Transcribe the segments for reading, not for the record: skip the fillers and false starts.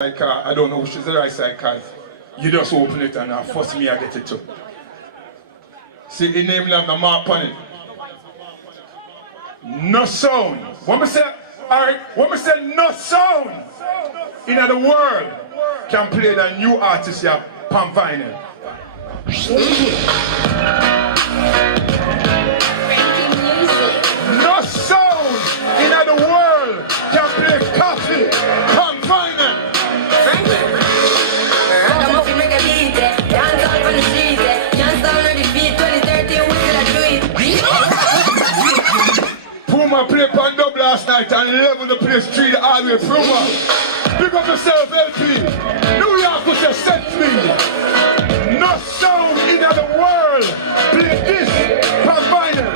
Like, I don't know which is the right side because you just open it and force me I get it too. See the name like the mark on it. No sound. When we say, alright, when we say no sound in the world can play the new artist here, Pan Vinyl. No sound in the world can play Coffee, Pan Vinyl. Puma played Pan Dub last night and level the place 3 all the way. Puma, pick up yourself, LP. New York was a set me. No sound in the world play this Pan Vinyl.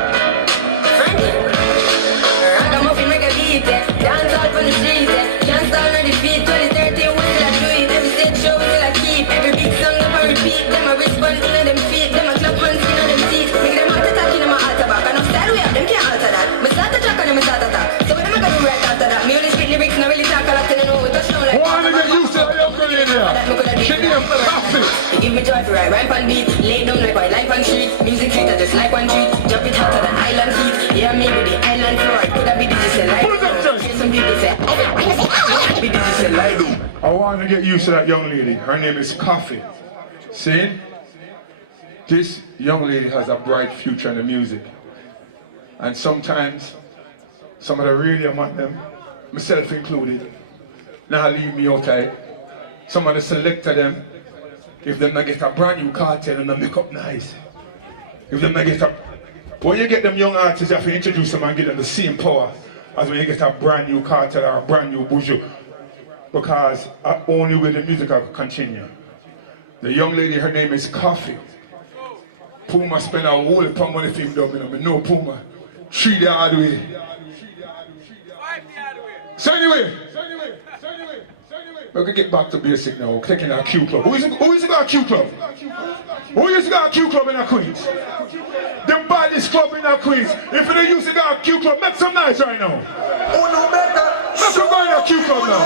Ragamuffin make a beat, dance out from the street, can't stand on the feet. 2013 we still a do it. Every stage show we still a keep. Every big song them a repeat. Them a respond in them feet. Them a clap hands in them teeth. Make them heart attack in my altar back. And no style we have, them can't alter that. Me start to track and me start to attack. So what am I gonna do right after that? Me only speak lyrics, no really talk a lot. And I know we touch down like wanna get used to the young girl in here. She name Coffee. Give me joy for right rhyme on beat. Lay down like white life on street. Music sweet just like one treat. Jump it hotter than island heat. Yeah, me with the island floor. Could have be digital like some people say, be digital like I want to get used to that young lady. Her name is Coffee. See? This young lady has a bright future in the music. And sometimes, some of the really among them, myself included, now leave me out of it. Some of the selector them, if them not get a brand new cartel and they make up nice. If them not get a... When you get them young artists, you have to introduce them and give them the same power as when you get a brand new cartel or a brand new bourgeois. Because only with the music will continue. The young lady, her name is Coffee. Puma spend a whole lot of money for him, though, you know, Puma. 3 the hard way. So anyway, we can get back to basic now, taking our Q Club. Who is got a Q Club? Who is got a Q Club in our Queens? The baddest club in our Queens. If you don't use it got a Q Club, make some noise right now. Make we go in our Q Club now.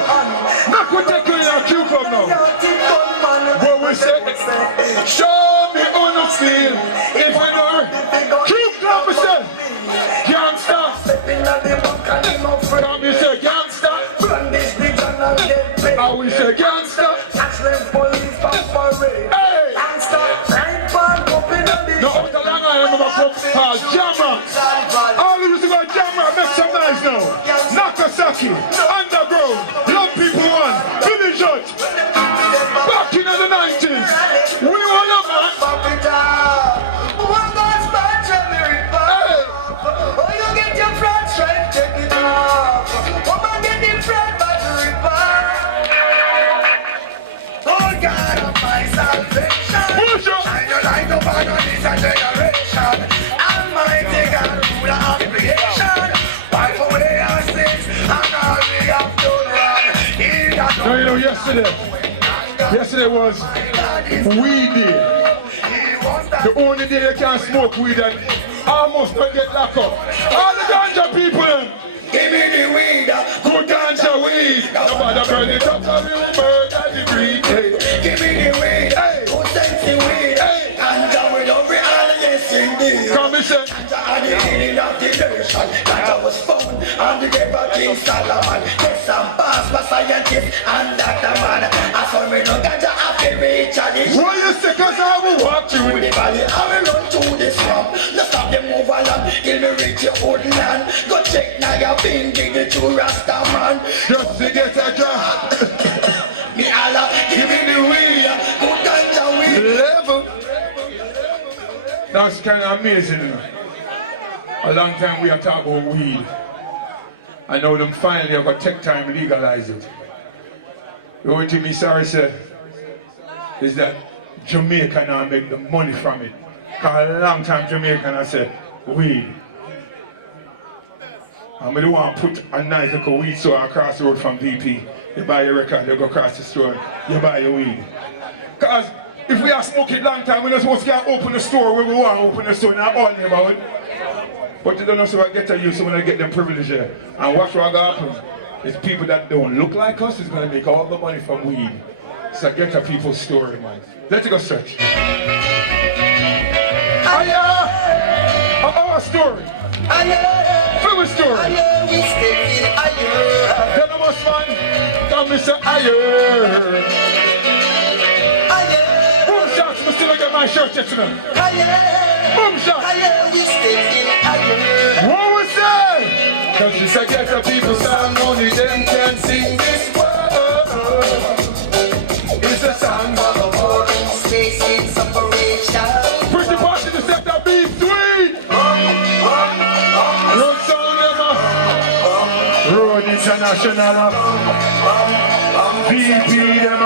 Make we take you in our Q Club now. What we say, show me on the field. If we know Q Club, we say, gangsta. Come, we say, gangsta. How we say, gangsta. Hey! No, after long I remember called Jamrock. All we used to go Jamrock, make some noise now. Nakasaki, Underground, Love People One, Billy Judge. Back in the 90s, we were the man. Hey! Oh, you get your front straight, take it off. Woman get the front battery back. Oh God of my salvation, shine your light upon this generation. Almighty God, ruler of creation, wipe away our sins and all we have done wrong. No, you know, yesterday was weed day. The only day you can smoke weed and almost not get locked up. All the ganja people, Give me the weed, good ganja weed. Nobody burn it up, so we will burn the green. Hey. give me the weed, Hey. good sensey weed, Hey. ganja with every all, yes indeed. Come and say, Ganja and the healing of the nation. Ganja was found on the grave of King Solomon. Yes, and passed by scientists and Dr. Man. I saw me no ganja after reach and it. what you say, cause I will walk Through through the it. valley, I will run through the swamp. No stop them move along till me reach your old land. Go check now your finger, the true Rasta man. Just to get a job. Me Allah, give me the weed, good ganja weed. Level. That's kind of amazing, you know. A long time we are talking about weed. I know them finally are going to take time to legalize it. The only thing me sorry say is that Jamaica now make the money from it. Because a long time Jamaica I said, weed. And I don't want to put a nice little weed store across the road from VP. You buy your record, you go across the store, you buy your weed. Because if we are smoking long time, we're not supposed to get open the store where we want to open the store in our own neighborhood. But you don't know so I get to you so when I get them privilege here. And watch what happen. It's people that don't look like us is gonna make all the money from weed. So get a people's story, man. Let's go search. Our story. Film story. Tell them us, man. Come, Mr. Ayer. Boom shots, I still get my shirt yet to them. Boom shots. What was that? Cause it's a get the people song, only them can sing this word. It's a song of the world, stays in separation. Push the button to set that beat sweet. Road sound them Road International VP them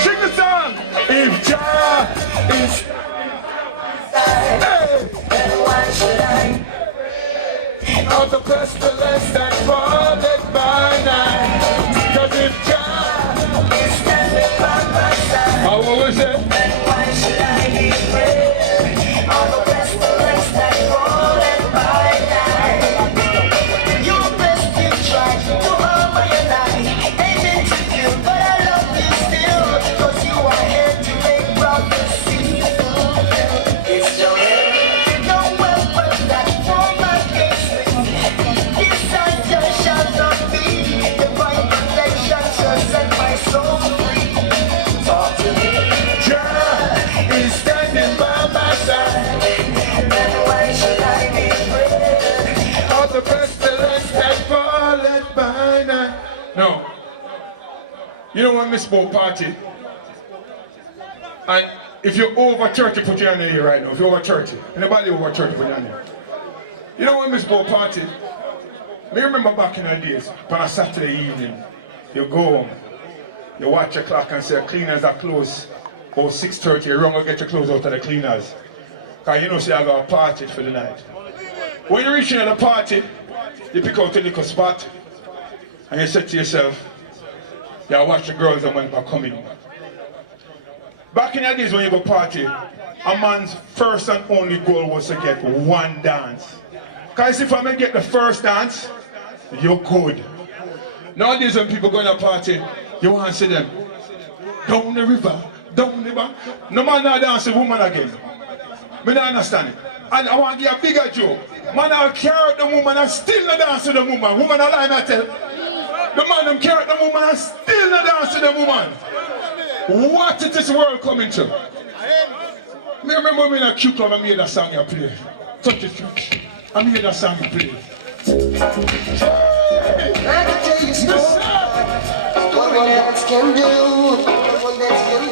sing the song. If Jah is then why should I? Of the pestilence that falleth by night. Cause if Jah is standing by my side, what was it? Then why should I be afraid of the pestilence that falleth by night? Your best you try to harm my life, aiming to kill, but I love you still. Cause you are here to make prophecy. It's your head, no weapon that form against me. Shall not be divine protection shall set my soul free. Talk to me. Jah is standing by my side. Then why should I be afraid of the pestilence that falleth by night? No. You know what Miss Bo party? And if you're over 30, put your hand in here right now. If you're over 30. Anybody over 30, put your hand in here. You know what Miss Bo party? I remember back in the days, on a Saturday evening, you go home, you watch your clock and say cleaners are closed, or 6:30, you run and get your clothes out of the cleaners. Because you know, say I got a party for the night. When you reach in the party, you pick out a little spot, and you say to yourself, you watch the girls and when they're coming. Back in the days when you go party, a man's first and only goal was to get one dance. Because if I may get the first dance, you're good. Nowadays when people go to a party, you want to see them down the river, down the river. No man now dance a woman again. Me don't understand it. And I want to give a bigger joke. Man I'll carry the woman and still not dance with the woman. Woman I lie me tell. The man them carry the woman and still not dance with the woman. What is this world coming to? Me remember when in a Q Club I made a song you play. Touch it. I made that song play. I can tell you story. What one dance can do.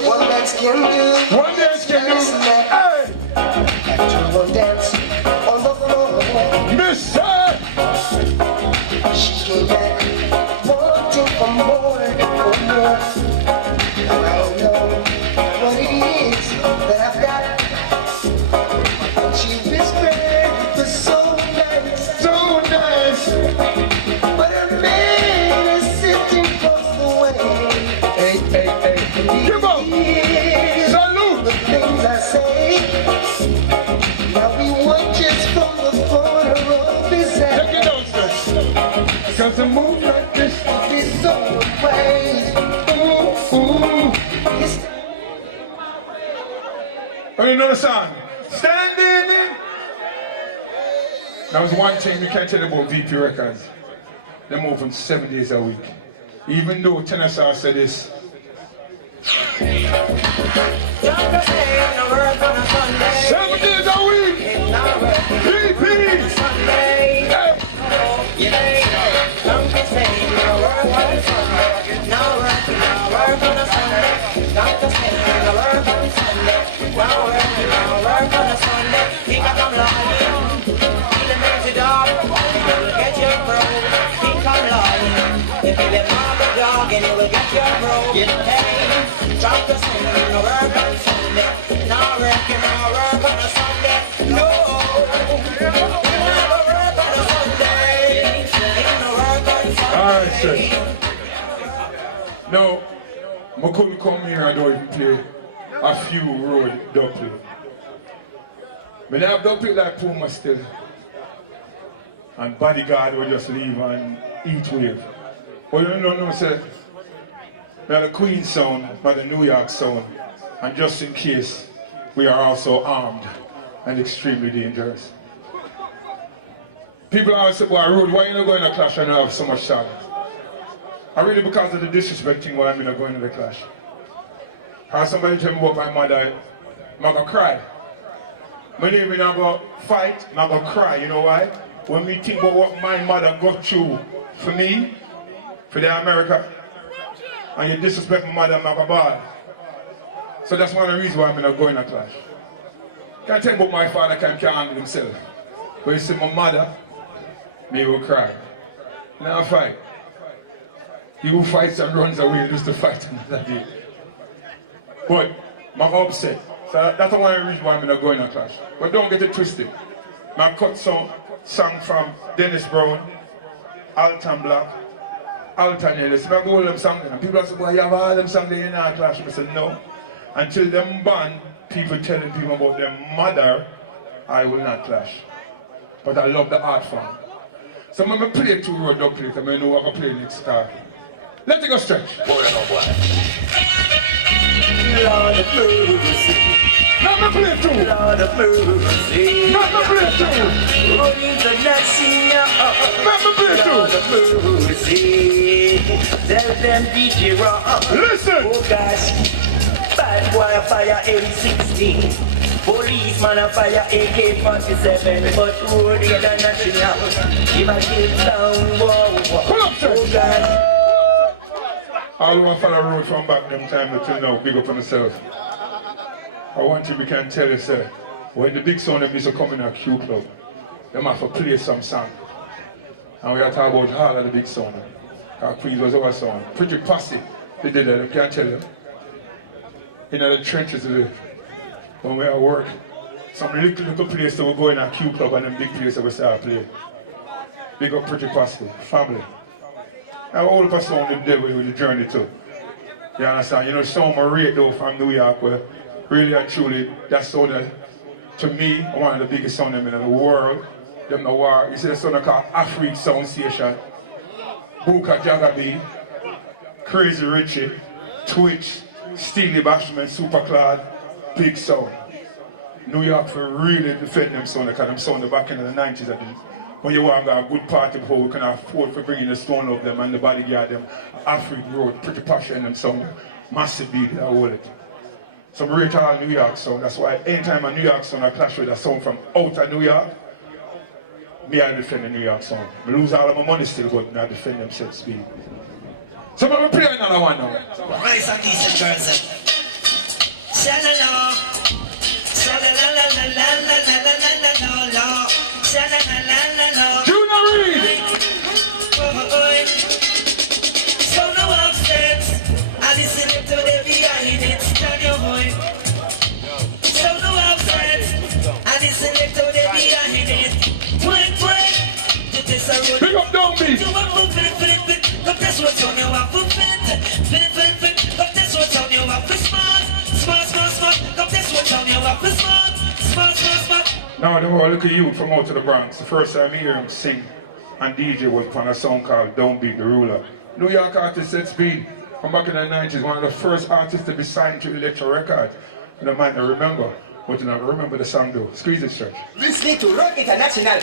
One dance can do. One dance can do. Hey. One dance on the floor. Mister. She came back wanting for more. I don't know what it is that I've got. She whispered the soul. But her man is sitting across the way. Hey. Give up. Salute. The things I say. Now we want just from the corner of his eye. Check it out, sir. Cause I move like this. This so ways. Ooh. Oh, you know the song? Standing in. That was one thing we can't tell about VP Records. They're moving 7 days a week. Even though Tennessee said this. 7 days a week! VP! If you live on the dog and it will get your broken pain. Drop the sin and work on Sunday. Now work on a Sunday. No, never work on a Sunday. Ain't no work on Sunday. Alright, sir. Now, I couldn't come here and don't play a few road dubplate. But I have dubplate like Puma still. And Bodyguard will just leave and Heat Wave. But you don't know, say, we are the Queen sound, but the New York sound. And just in case, we are also armed and extremely dangerous. People always say, boy, Rude, why are you not going to clash and have so much talent? I really, because of the disrespect thing, why I'm not going to the clash. Or somebody tell me about my mother, I'm going to cry. When I'm going to fight, I'm going to cry. You know why? When we think about what my mother got through for me, for the America, and you disrespect my mother, I'm going to ball. So that's one of the reasons why I'm not going to clash. Can't tell you about my father can't handle himself. But you see my mother, me will cry. Now fight. He who fights and runs away just to fight another day. But I'm upset. So that's one of the reasons why I'm not going to clash. But don't get it twisted. I cut some song from Dennis Brown, Alton Black, Alton Ellis. I go all them songs and people say, well, you have all them songs that you're not clash. I said, no. Until them band, people telling people about their mother, I will not clash. But I love the art form. So I'm going to play 2 road dub plate and I know what I'm going to play next start. Let it go stretch. Boy, no boy. Lord of mercy, Let me play 2. Lord of mercy. Let me play 2. Oh, international. Let me play 2. Lord of mercy. Tell them DJ Rock. Listen. Oh gosh. Bad boy fire M16. Policeman a fire AK-47. But road international. Give a kill down. Whoa. Pull up, sir. Oh gosh. All who follow road from back them time until now, big up on yourself. I want you, we can tell you, sir, when the big sound them used to come in a Q Club, them have to play some song. And we are talking about all of the big sound. Our Queens was our sound. Pretty posse, they did that, I can't tell you. In the trenches of it, when we are at work, some little place that we go in a Q Club and them big place that we start playing. Big up Pretty Posse, family. Now all of us on the devil with the journey too. You understand? You know, some are rate though from New York where really and truly that sound to me one of the biggest sound in the world. Them the war. You see the sound called Afrik Sound Station, Buka Jagabi, Crazy Richie, Twitch, Steely Bashman, Superclad, big sound. New York for really defend them sound because them sound back in the 90s I think. When you want to have a good party before we can afford for bringing the stone of them and the bodyguard them, Africa Road, Pretty Posh and them some massive beat that hold it. Some rate all New York sound. That's why anytime a New York sound I clash with a sound from out of New York, me I defend the New York sound. I lose all of my money still, but I defend them set speed. So I'm going to play another one now. Rise on these churches. Shalala. Shalala la la la la la la la la. Shalala la la la. Junior Reed! So no upstairs. I listen to the behind it. Stand your boy. So no upstairs. I listen to the behind it. Twin. To this a road. Big up Down Beat! Come this what's on your up. Come this what's on your up. Smart. Come this what's on your up. Smart. Now the whole look at you from out to the Bronx. The first time I hear him sing and DJ was on a song called Don't Beat the Ruler. New York artist Set Speed from back in the 90s, one of the first artists to be signed to Electro Records. You might not remember, but you know, remember the song though. Squeeze it, church. Listening to Rock International.